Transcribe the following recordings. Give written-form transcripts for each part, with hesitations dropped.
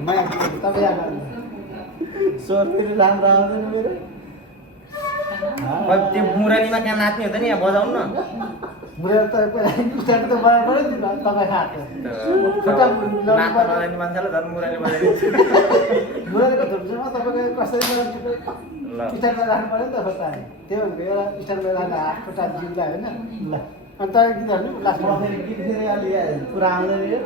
तपाईँ यहाँ स्वर फेरि राम्रो आउँदैन मेरो त्यो मुरलीमा कहाँ नाच्ने हो त नि यहाँ बजाउनु न बुढा त पहिला स्टार्ट त बनाउनु पऱ्यो नि तपाईँ खाएको नाच्न नजाने मान्छेलाई झन् मुरली बजाइदिन्छ बुढाको धुपसँग तपाईँको कसरी बनाउनु ल स्टार्टमा राख्नु पऱ्यो नि त खुट्टा त्यो भनेको एउटा स्टार्टमा राख्दा हात खुट्टा जिउँदा होइन ल अनि तपाईँ गीतहरू लास्टमा फेरि गीत फेरि अलि पुरा आउँदैन यो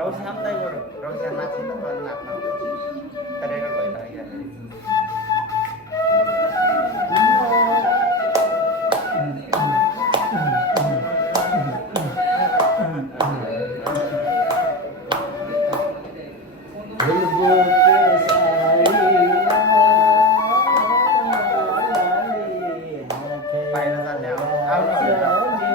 रौसी आउँदै गरौँ रौसी नाच्नु त मलाई नाच्नु रेकर्ड भइरहेको बाहिर जाने आउनु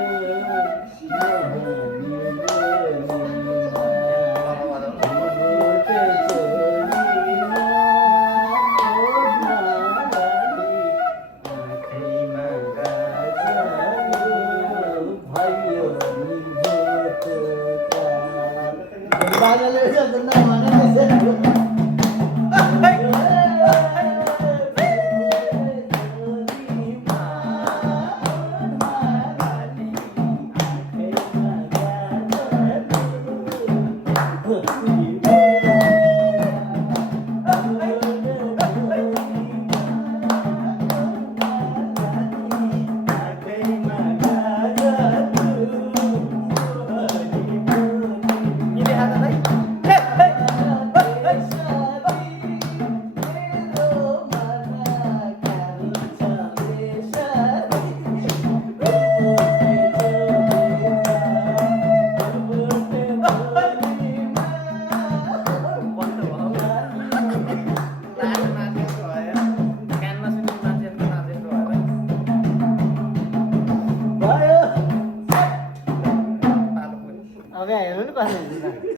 अब यहाँ हेर्नु नि कसरी हुन्छ